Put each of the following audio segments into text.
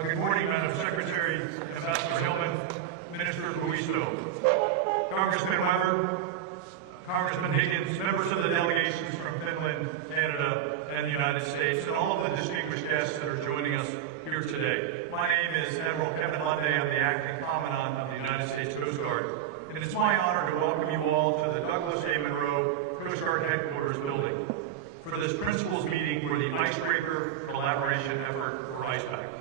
Good morning, Madam Secretary, Ambassador Hillman, Minister Buisto, Congressman Weber, Congressman Higgins, members of the delegations from Finland, Canada, and the United States, and all of the distinguished guests that are joining us here today. My name is Admiral Kevin Lunday. I'm the Acting Commandant of the United States Coast Guard, and it's my honor to welcome you all to the Douglas A. Monroe Coast Guard Headquarters building for this principals meeting for the Icebreaker Collaboration Effort, or Pact.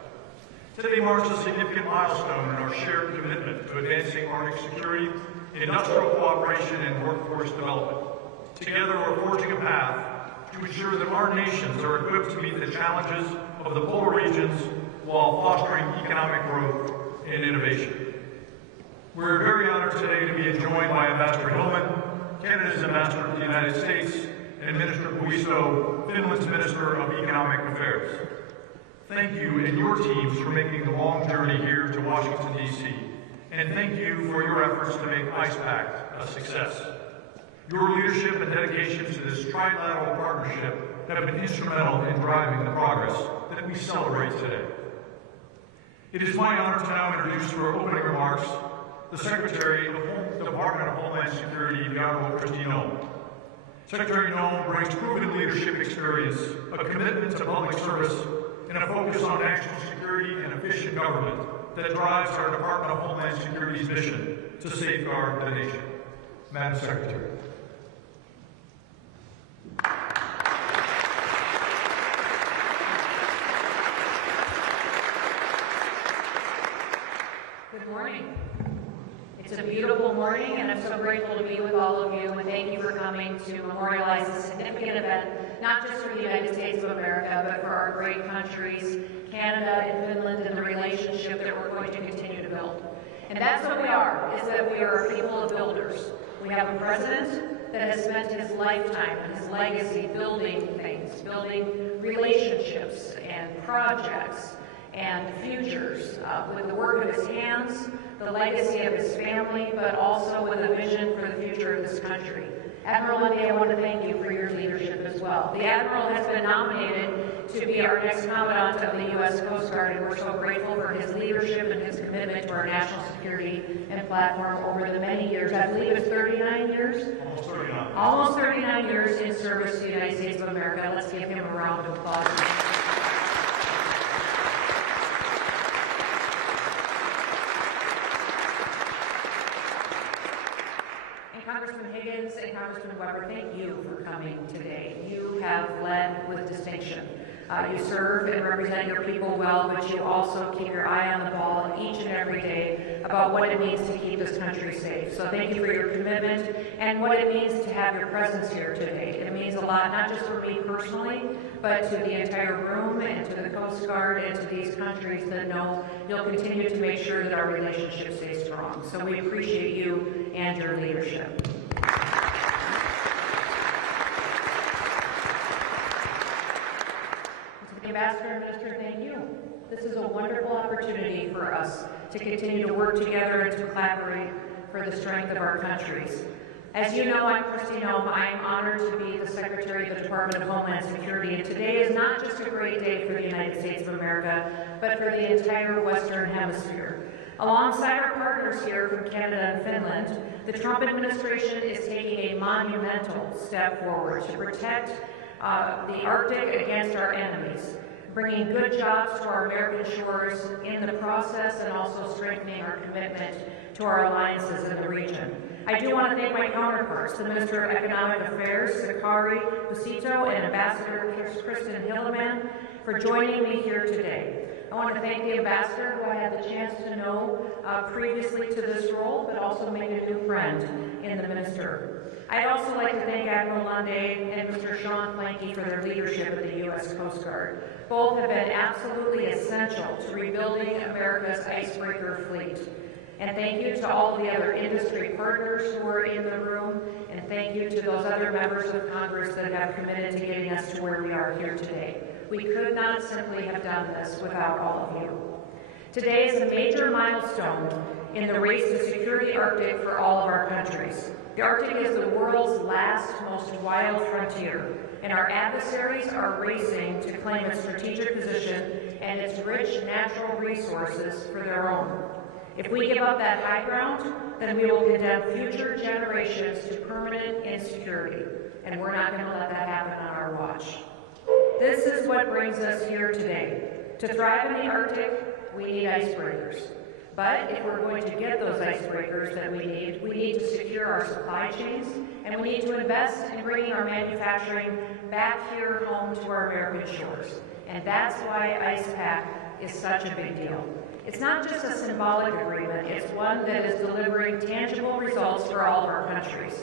Today marks a significant milestone in our shared commitment to advancing Arctic security, industrial cooperation, and workforce development. Together, we're forging a path to ensure that our nations are equipped to meet the challenges of the polar regions while fostering economic growth and innovation. We're very honored today to be joined by Ambassador Hillman, Canada's ambassador to the United States, and Minister Buisto, Finland's Minister of Economic Affairs. Thank you and your teams for making the long journey here to Washington, D.C., and thank you for your efforts to make Pact a success. Your leadership and dedication to this trilateral partnership have been instrumental in driving the progress that we celebrate today. It is my honor to now introduce for opening remarks the Secretary of the Department of Homeland Security, the Honorable Kristi Noem. Secretary Noem brings proven leadership experience, a commitment to public service, and a focus on national security and efficient government that drives our Department of Homeland Security's mission to safeguard the nation. Madam Secretary. Good morning. It's a beautiful morning, and I'm so grateful to be with all of you, and thank you for coming to memorialize this significant event, not just for the United States of America, but for our great countries, Canada and Finland, and the relationship that we're going to continue to build. And that's what we are, is that we are a people of builders. We have a president that has spent his lifetime and his legacy building things, building relationships and projects and futures with the work of his hands, the legacy of his family, but also with a vision for the future of this country. Admiral Lunday, I want to thank you for your leadership as well. The Admiral has been nominated to be our next Commandant of the U.S. Coast Guard, and we're so grateful for his leadership and his commitment to our national security and platform over the many years. I believe it's 39 years? Almost 39. Almost 39 years in service to the United States of America. Let's give him a round of applause. Congressman Higgins and Congressman Weber, thank you for coming today. You have led with distinction. You serve and represent your people well, but you also keep your eye on the ball each and every day about what it means to keep this country safe. So thank you for your commitment and what it means to have your presence here today. It means a lot, not just for me personally, but to the entire room and to the Coast Guard and to these countries that know you'll continue to make sure that our relationship stays strong. So we appreciate you and your leadership. Ambassador and Minister, thank you. This is a wonderful opportunity for us to continue to work together and to collaborate for the strength of our countries. As you know, I'm Kristi Noem. I am honored to be the Secretary of the Department of Homeland Security, and today is not just a great day for the United States of America, but for the entire Western Hemisphere. Alongside our partners here from Canada and Finland, the Trump administration is taking a monumental step forward to protect the Arctic against our enemies, bringing good jobs to our American shores in the process, and also strengthening our commitment to our alliances in the region. I do want to thank my counterparts, the Minister of Economic Affairs, Sakari Buisto, and Ambassador Kristi Hillman, for joining me here today. I want to thank the Ambassador, who I had the chance to know previously to this role, but also made a new friend in the Minister. I'd also like to thank Admiral Lunde and Mr. Sean Planky for their leadership of the U.S. Coast Guard. Both have been absolutely essential to rebuilding America's icebreaker fleet. And thank you to all the other industry partners who are in the room, and thank you to those other members of Congress that have committed to getting us to where we are here today. We could not simply have done this without all of you. Today is a major milestone in the race to secure the Arctic for all of our countries. The Arctic is the world's last, most wild frontier, and our adversaries are racing to claim its strategic position and its rich natural resources for their own. If we give up that high ground, then we will condemn future generations to permanent insecurity, and we're not going to let that happen on our watch. This is what brings us here today. To thrive in the Arctic, we need icebreakers. But if we're going to get those icebreakers that we need to secure our supply chains, and we need to invest in bringing our manufacturing back here home to our American shores. And that's why Pact is such a big deal. It's not just a symbolic agreement, it's one that is delivering tangible results for all of our countries.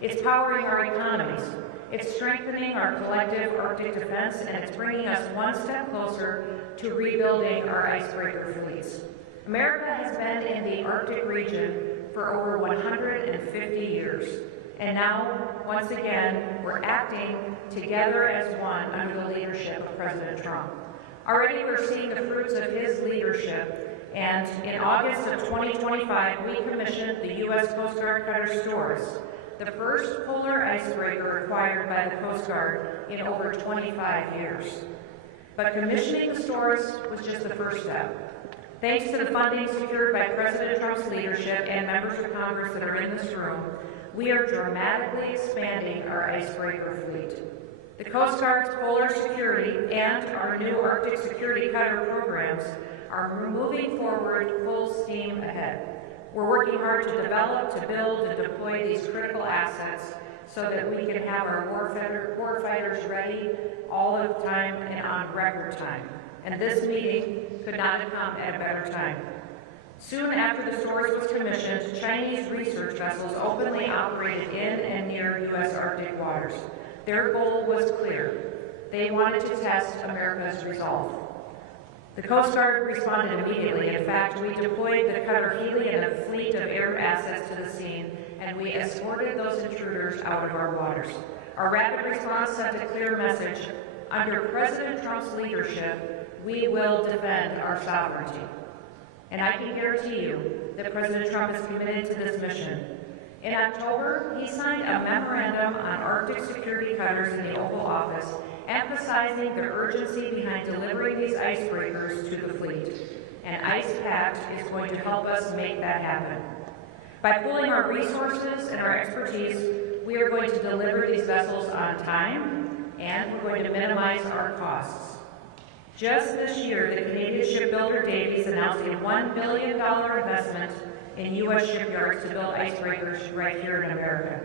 It's powering our economies. It's strengthening our collective Arctic defense, and it's bringing us one step closer to rebuilding our icebreaker fleets. America has been in the Arctic region for over 150 years. And now, once again, we're acting together as one under the leadership of President Trump. Already we're seeing the fruits of his leadership, and in August of 2025, we commissioned the U.S. Coast Guard cutter Doers, the first polar icebreaker acquired by the Coast Guard in over 25 years. But commissioning the Doers was just the first step. Thanks to the funding secured by President Trump's leadership and members of Congress that are in this room, we are dramatically expanding our icebreaker fleet. The Coast Guard's polar security and our new Arctic security cutter programs are moving forward full steam ahead. We're working hard to develop, to build, and deploy these critical assets so that we can have our warfighters ready all of the time and on record time. And this meeting could not have come at a better time. Soon after the Doers was commissioned, Chinese research vessels openly operated in and near U.S. Arctic waters. Their goal was clear. They wanted to test America's resolve. The Coast Guard responded immediately. In fact, we deployed the cutter Hillman and a fleet of air assets to the scene, and we escorted those intruders out of our waters. Our rapid response sent a clear message. Under President Trump's leadership, we will defend our sovereignty. And I can guarantee you that President Trump is committed to this mission. In October, he signed a memorandum on Arctic security cutters in the Oval Office, emphasizing the urgency behind delivering these icebreakers to the fleet. And Pact is going to help us make that happen. By pooling our resources and our expertise, we are going to deliver these vessels on time, and we're going to minimize our costs. Just this year, the Canadian shipbuilder Davies announced a $1 billion investment in U.S. shipyards to build icebreakers right here in America.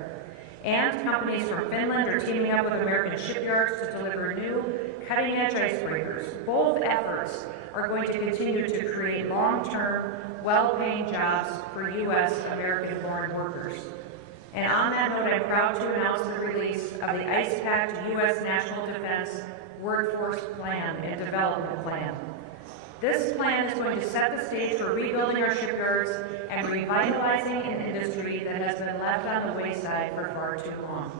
And companies from Finland are teaming up with American shipyards to deliver new, cutting-edge icebreakers. Both efforts are going to continue to create long-term, well-paying jobs for U.S. American-born workers. And on that note, I'm proud to announce the release of the Pact U.S. National Defense Workforce Plan and Development Plan. This plan is going to set the stage for rebuilding our shipyards and revitalizing an industry that has been left on the wayside for far too long.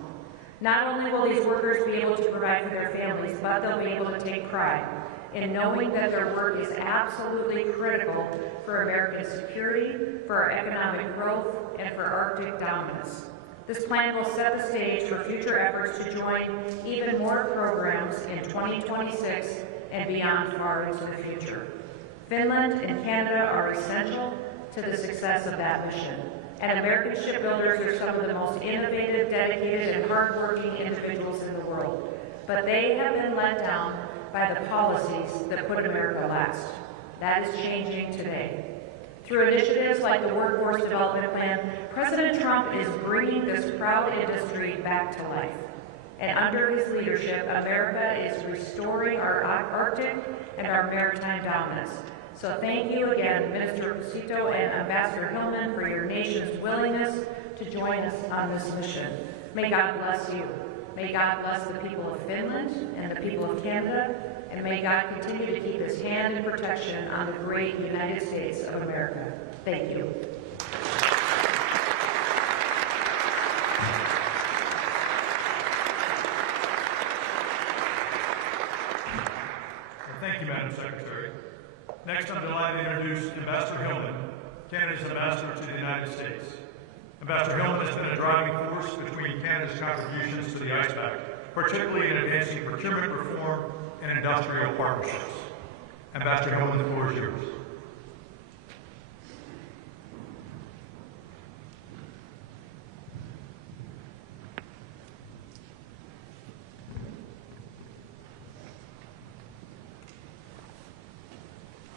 Not only will these workers be able to provide for their families, but they'll be able to take pride in knowing that their work is absolutely critical for American security, for our economic growth, and for Arctic dominance. This plan will set the stage for future efforts to join even more programs in 2026 and beyond far into the future. Finland and Canada are essential to the success of that mission. And American shipbuilders are some of the most innovative, dedicated, and hardworking individuals in the world. But they have been let down by the policies that put America last. That is changing today. Through initiatives like the Workforce Development Plan, President Trump is bringing this proud industry back to life. And under his leadership, America is restoring our Arctic and our maritime dominance. So thank you again, Minister Buisto and Ambassador Hillman, for your nation's willingness to join us on this mission. May God bless you. May God bless the people of Finland and the people of Canada, and may God continue to keep his hand and protection on the great United States of America. Thank you. Thank you, Madam Secretary. Next, I'm delighted to introduce Ambassador Hillman, Canada's ambassador to the United States. Ambassador Hillman has been a driving force between Canada's contributions to the ICE Pact, particularly in advancing procurement reform and industrial partnerships. Ambassador Hillman, the floor is yours.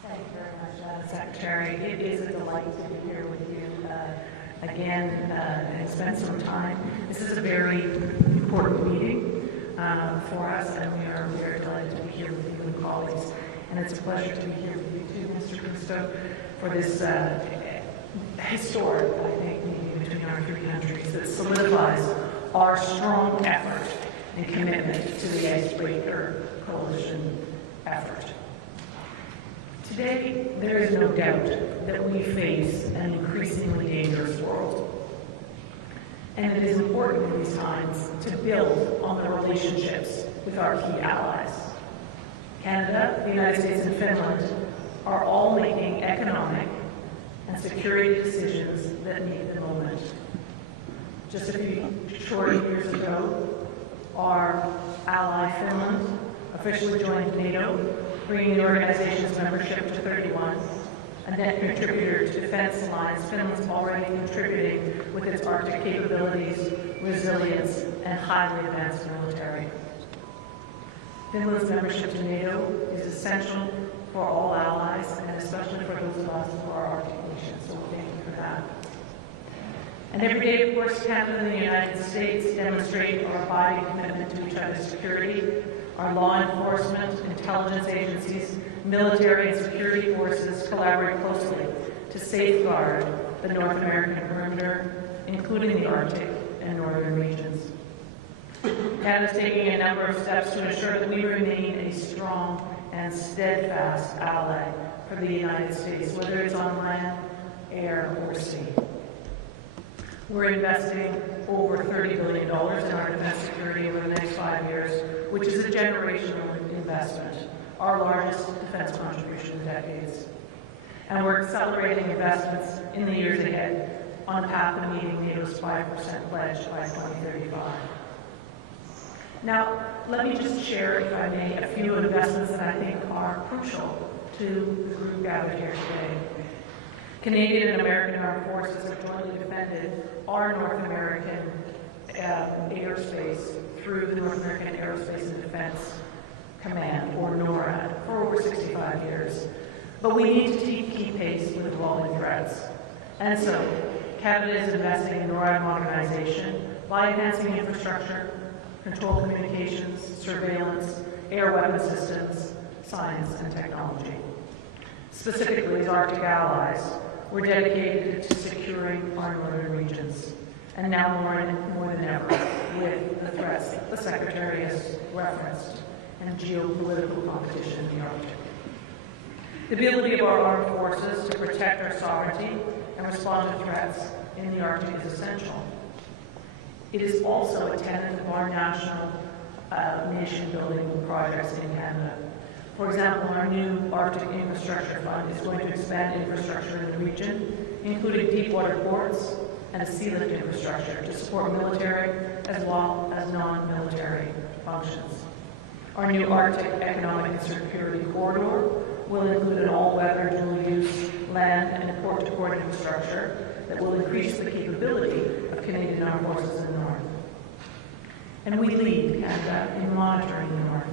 Thank you very much, Madam Secretary. It is a delight to be here with you again and spend some time. This is a very important meeting for us, and we are very delighted to be here with you and colleagues. And it's a pleasure to be here with you too, Mr. Buisto, for this historic, I think, meeting between our three countries that solidifies our strong effort and commitment to the Icebreaker Coalition effort. Today, there is no doubt that we face an increasingly dangerous world. And it is important in these times to build on the relationships with our key allies. Canada, the United States, and Finland are all making economic and security decisions that meet the moment. Just a few short years ago, our ally Finland officially joined NATO, bringing the organization's membership to 31, a net contributor to defense alliance. Finland's already contributing with its Arctic capabilities, resilience, and highly advanced military. Finland's membership to NATO is essential for all allies, and especially for those of us who are Arctic nations, so thank you for that. And every day, of course, Canada and the United States demonstrate our abiding commitment to each other's security. Our law enforcement, intelligence agencies, military and security forces collaborate closely to safeguard the North American perimeter, including the Arctic and northern regions. Canada is taking a number of steps to ensure that we remain a strong and steadfast ally for the United States, whether it's on land, air, or sea. We're investing over $30 billion in our defense security over the next 5 years, which is a generational investment, our largest defense contribution in decades. And we're accelerating investments in the years ahead on the path to meeting NATO's 5% pledge by 2035. Now, let me just share, if I may, a few investments that I think are crucial to the group gathered here today. Canadian and American armed forces have jointly defended our North American airspace through the North American Aerospace and Defense Command, or NORAD, for over 65 years. But we need to keep pace with evolving threats. And so, Canada is investing in NORAD modernization by enhancing infrastructure, control communications, surveillance, air weapon systems, science, and technology. Specifically, as Arctic allies, we're dedicated to securing our northern regions, and now more than ever, with the threats that the Secretary has referenced and geopolitical competition in the Arctic. The ability of our armed forces to protect our sovereignty and respond to threats in the Arctic is essential. It is also a tenet of our national nation-building projects in Canada. For example, our new Arctic Infrastructure Fund is going to expand infrastructure in the region, including deep-water ports and a sea-lift infrastructure to support military as well as non-military functions. Our new Arctic Economic and Security Corridor will include an all-weather dual-use land and port-to-port infrastructure that will increase the capability of Canadian armed forces in the north. And we lead Canada in monitoring the north.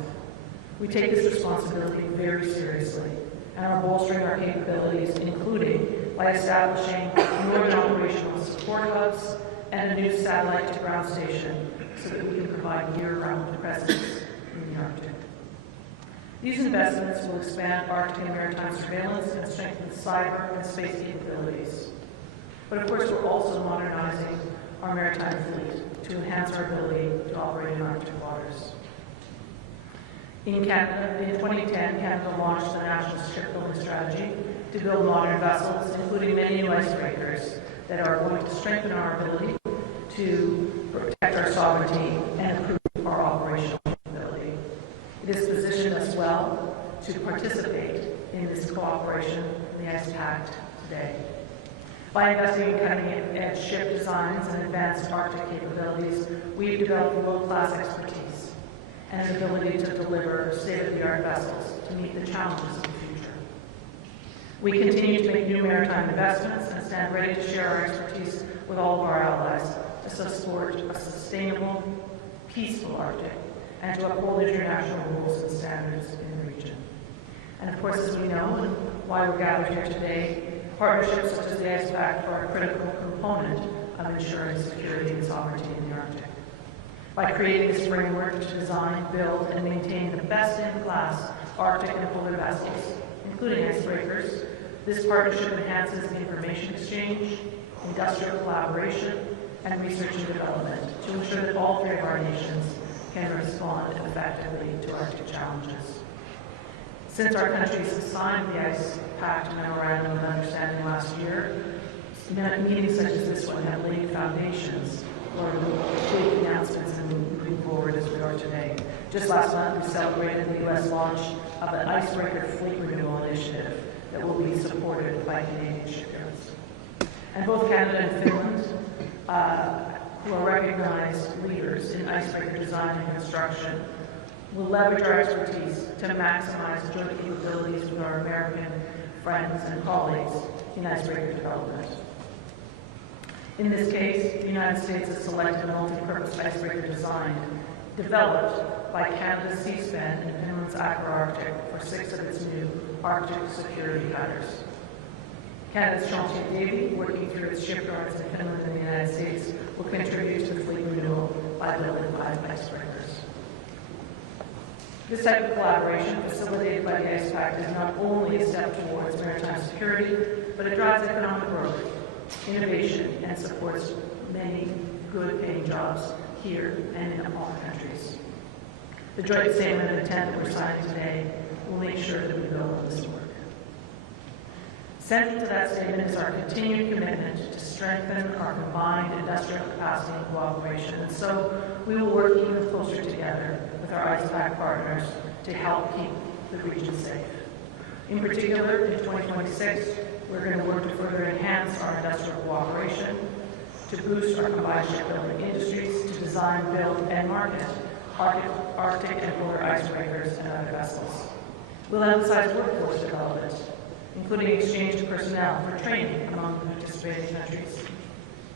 We take this responsibility very seriously and are bolstering our capabilities, including by establishing northern operational support hubs and a new satellite-to-ground station so that we can provide year-round presence in the Arctic. These investments will expand Arctic and maritime surveillance and strengthen cyber and space capabilities. But of course, we're also modernizing our maritime fleet. to enhance our ability to operate in Arctic waters. In Canada, in 2010, Canada launched the National Shipbuilding Strategy to build modern vessels, including many new icebreakers that are going to strengthen our ability to protect our sovereignty and improve our operational capability. It has positioned us well to participate in this cooperation in the Ice Pact today. By investing in cutting-edge ship designs and advanced Arctic capabilities, we've developed world-class expertise and an ability to deliver state-of-the-art vessels to meet the challenges of the future. We continue to make new maritime investments and stand ready to share our expertise with all of our allies to support a sustainable, peaceful Arctic and to uphold international rules and standards in the region. And of course, as we know, and why we're gathered here today, partnerships such as the Ice Pact are a critical component of ensuring security and sovereignty in the Arctic. By creating this framework to design, build, and maintain the best-in-class Arctic and polar vessels, including icebreakers, this partnership enhances information exchange, industrial collaboration, and research and development to ensure that all three of our nations can respond effectively to Arctic challenges. Since our countries signed the Ice Pact Memorandum of Understanding last year, meetings such as this one have laid foundations for big announcements and moving forward as we are today. Just last month, we celebrated the U.S. launch of an Icebreaker Fleet Renewal Initiative that will be supported by Canadian shipyards. And both Canada and Finland, who are recognized leaders in icebreaker design and construction, will leverage our expertise to maximize joint capabilities with our American friends and colleagues in icebreaker development. In this case, the United States has selected a multi-purpose icebreaker design developed by Canada's Seaspan and Finland's Aqua-Arctic for 6 of its new Arctic security cutters. Canada's Chantier Davy, working through its shipyards in Finland and the United States, will contribute to the fleet renewal by building 5 icebreakers. This type of collaboration, facilitated by the Ice Pact, is not only a step towards maritime security, but it drives economic growth, innovation, and supports many good-paying jobs here and in all countries. The joint statement of intent that we're signing today will make sure that we build on this work. Central to that statement is our continued commitment to strengthen our combined industrial capacity and cooperation, and so we will work even closer together with our Ice Pact partners to help keep the region safe. In particular, in 2026, we're going to work to further enhance our industrial cooperation, to boost our combined shipbuilding industries, to design, build, and market Arctic and polar icebreakers and other vessels. We'll emphasize workforce development, including exchange of personnel for training among the participating countries.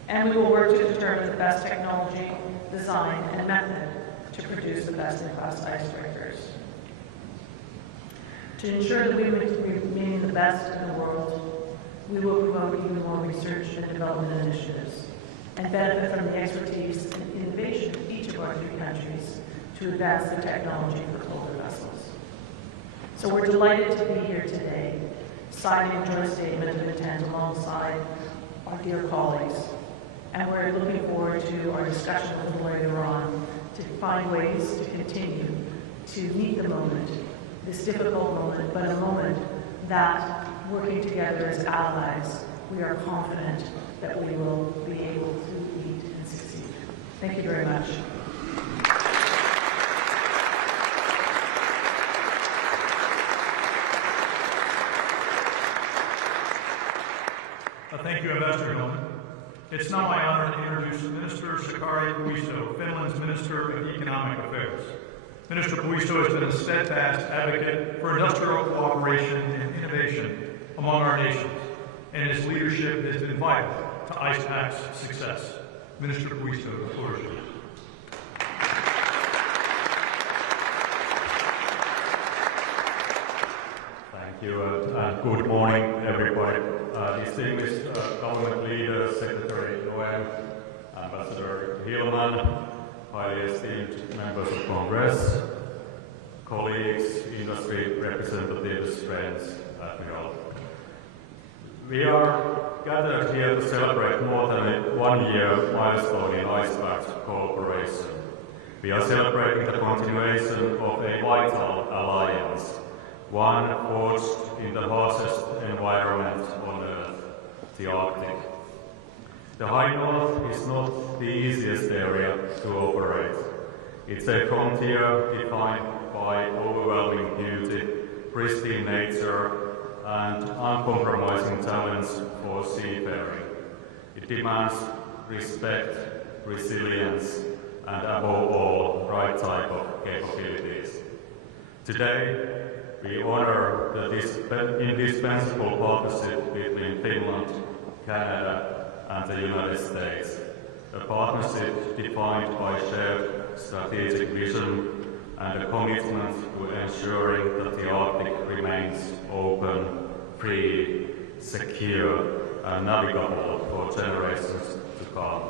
And we will work to determine the best technology, design, and method to produce the best-in-class icebreakers. To ensure that we remain the best in the world, we will promote even more research and development initiatives and benefit from the expertise and innovation of each of our 3 countries to advance the technology for polar vessels. So we're delighted to be here today, signing a joint statement of intent alongside our dear colleagues. And we're looking forward to our discussion a little later on to find ways to continue to meet the moment, this difficult moment, but a moment that, working together as allies, we are confident that we will be able to lead and succeed. Thank you very much. Thank you, Ambassador Hillman. It's now my honor to introduce Minister Sakari Buisto, Finland's Minister of Economic Affairs. Minister Buisto has been a steadfast advocate for industrial cooperation and innovation among our nations, and his leadership has been vital to Ice Pact's success. Minister Buisto, the floor is yours. Thank you, and good morning, everybody. Distinguished government leaders, Secretary Noem, Ambassador Hillman, highly esteemed members of Congress, colleagues, industry representatives, friends, as we all We are gathered here to celebrate more than a one-year milestone in Icebreaker cooperation. We are celebrating the continuation of a vital alliance, one forged in the harshest environment on Earth, the Arctic. The High North is not the easiest area to operate. It's a frontier defined by overwhelming beauty, pristine nature, and uncompromising talents for seafaring. It demands respect, resilience, and above all, right type of capabilities. Today, we honor the indispensable partnership between Finland, Canada, and the United States, a partnership defined by shared strategic vision and a commitment to ensuring that the Arctic remains open, free, secure, and navigable for generations to come.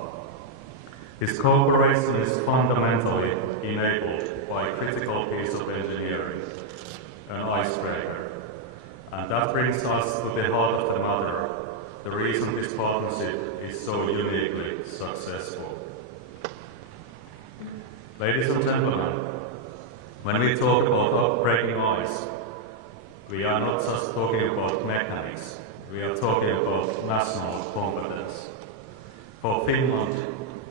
This cooperation is fundamentally enabled by a critical piece of engineering, an icebreaker. And that brings us to the heart of the matter, the reason this partnership is so uniquely successful. Ladies and gentlemen, when we talk about breaking ice, we are not just talking about mechanics, we are talking about national competence. For Finland,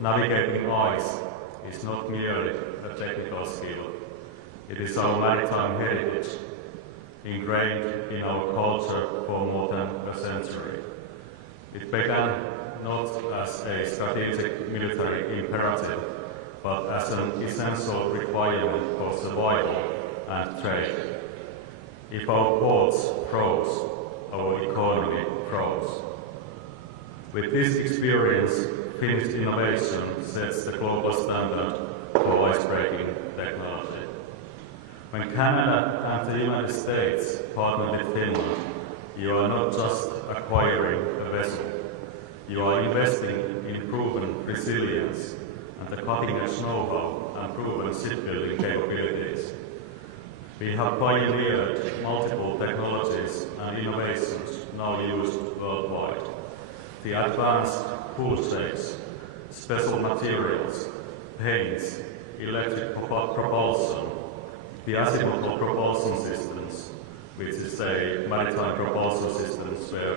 navigating ice is not merely a technical skill. It is our maritime heritage, ingrained in our culture for more than a century. It began not as a strategic military imperative, but as an essential requirement for survival and trade. If our ports froze, our economy froze. With this experience, Finnish innovation sets the global standard for ice-breaking technology. When Canada and the United States partner with Finland, you are not just acquiring a vessel, you are investing in proven resilience and the cutting-edge know-how and proven shipbuilding capabilities. We have pioneered multiple technologies and innovations now used worldwide. The advanced hull shapes, special materials, paints, electric propulsion, the azimuthal propulsion systems, which is a maritime propulsion systems where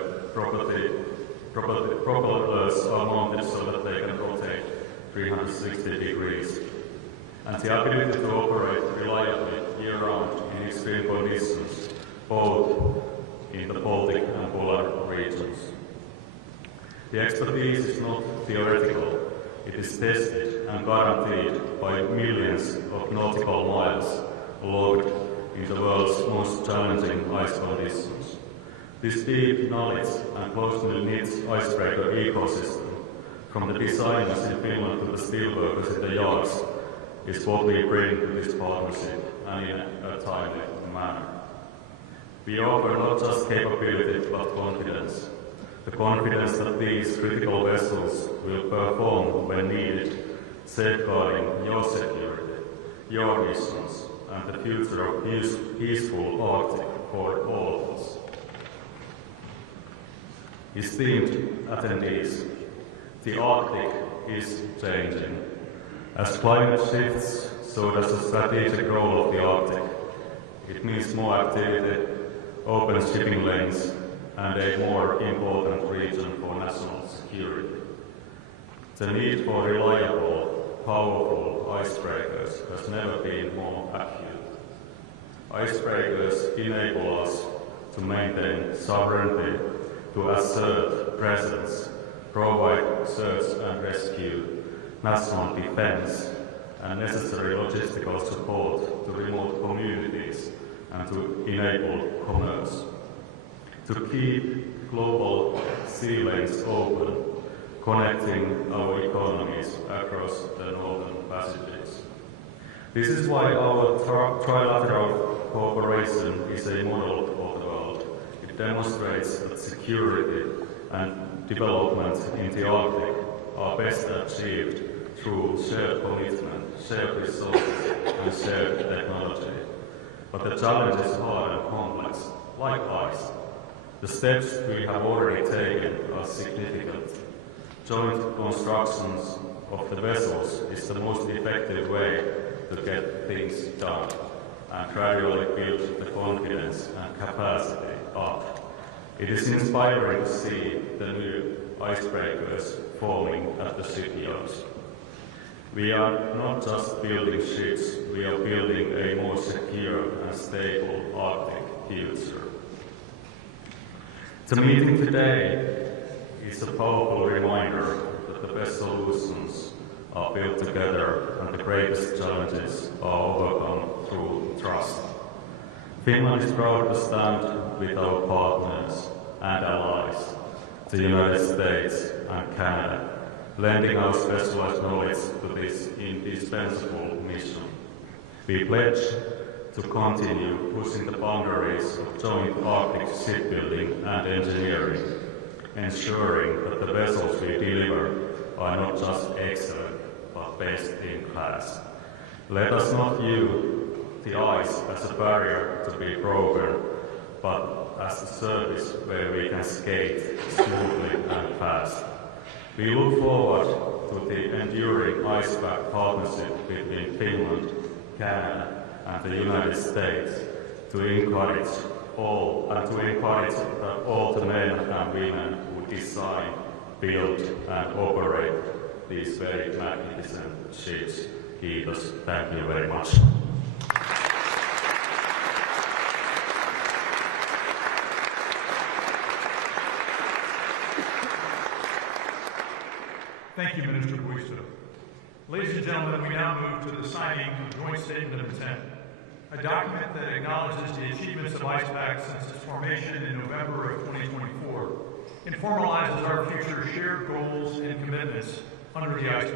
propellers are mounted so that they can rotate 360 degrees, and the ability to operate reliably year-round in extreme conditions, both in the Baltic and polar regions. The expertise is not theoretical, it is tested and guaranteed by millions of nautical miles logged in the world's most challenging ice conditions. This deep knowledge and closely knit icebreaker ecosystem, from the designers in Finland to the steelworkers in the yards, is what we bring to this partnership, and in a timely manner. We offer not just capability, but confidence. The confidence that these critical vessels will perform when needed, safeguarding your security, your missions, and the future of peaceful Arctic for all of us. Esteemed attendees, the Arctic is changing. As climate shifts, so does the strategic role of the Arctic. It means more activity, open shipping lanes, and a more important region for national security. The need for reliable, powerful icebreakers has never been more acute. Icebreakers enable us to maintain sovereignty, to assert presence, provide search and rescue, national defense, and necessary logistical support to remote communities and to enable commerce. To keep global sea lanes open, connecting our economies across the northern passages. This is why our trilateral cooperation is a model for the world. It demonstrates that security and development in the Arctic are best achieved through shared commitment, shared resources, and shared technology. But the challenge is hard and complex, like ice. The steps we have already taken are significant. Joint constructions of the vessels is the most effective way to get things done and gradually build the confidence and capacity up. It is inspiring to see the new icebreakers forming at the shipyards. We are not just building ships, we are building a more secure and stable Arctic future. The meeting today is a powerful reminder that the best solutions are built together and the greatest challenges are overcome through trust. Finland is proud to stand with our partners and allies, the United States and Canada, lending our specialized knowledge to this indispensable mission. We pledge to continue pushing the boundaries of joint Arctic shipbuilding and engineering, ensuring that the vessels we deliver are not just excellent, but best in class. Let us not view the ice as a barrier to be broken, but as a surface where we can skate smoothly and fast. We look forward to the enduring iceberg partnership between Finland, Canada, and the United States to encourage all the men and women who design, build, and operate these very magnificent ships. Kiitos. Thank you very much. Thank you, Minister Buisto. Ladies and gentlemen, we now move to the signing of the Joint Statement of Intent, a document that acknowledges the achievements of Pact since its formation in November of 2024 and formalizes our future shared goals and commitments under the Pact.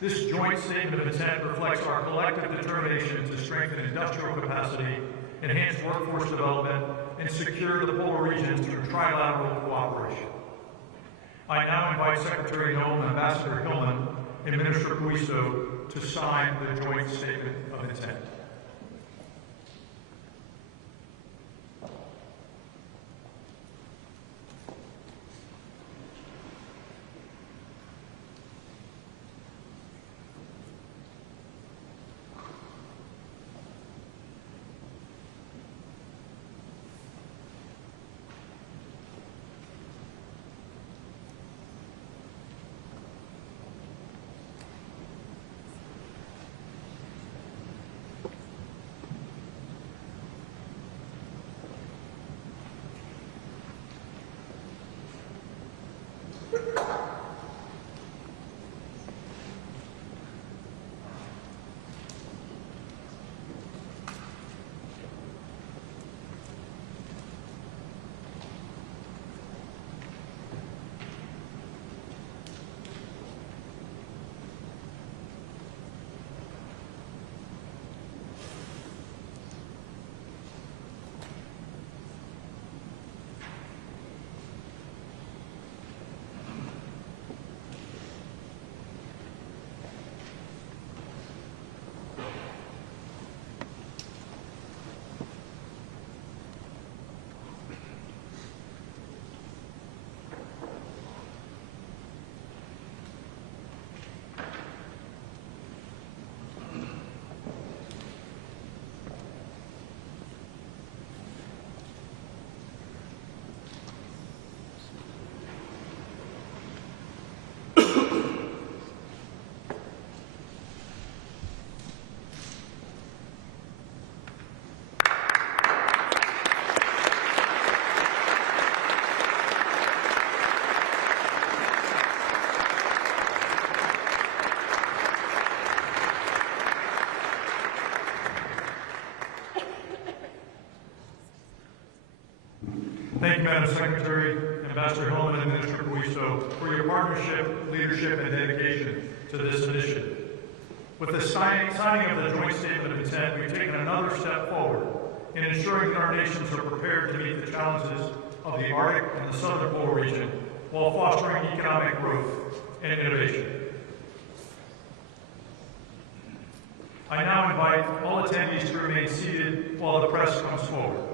This Joint Statement of Intent reflects our collective determination to strengthen industrial capacity, enhance workforce development, and secure the polar regions through trilateral cooperation. I now invite Secretary Noem, Ambassador Hillman, and Minister Buisto to sign the Joint Statement of Intent. Thank you, Madam Secretary, Ambassador Hillman, and Minister Buisto, for your partnership, leadership, and dedication to this initiative. With the signing of the Joint Statement of Intent, we've taken another step forward in ensuring that our nations are prepared to meet the challenges of the Arctic and the Southern Polar region while fostering economic growth and innovation. I now invite all attendees to remain seated while the press comes forward.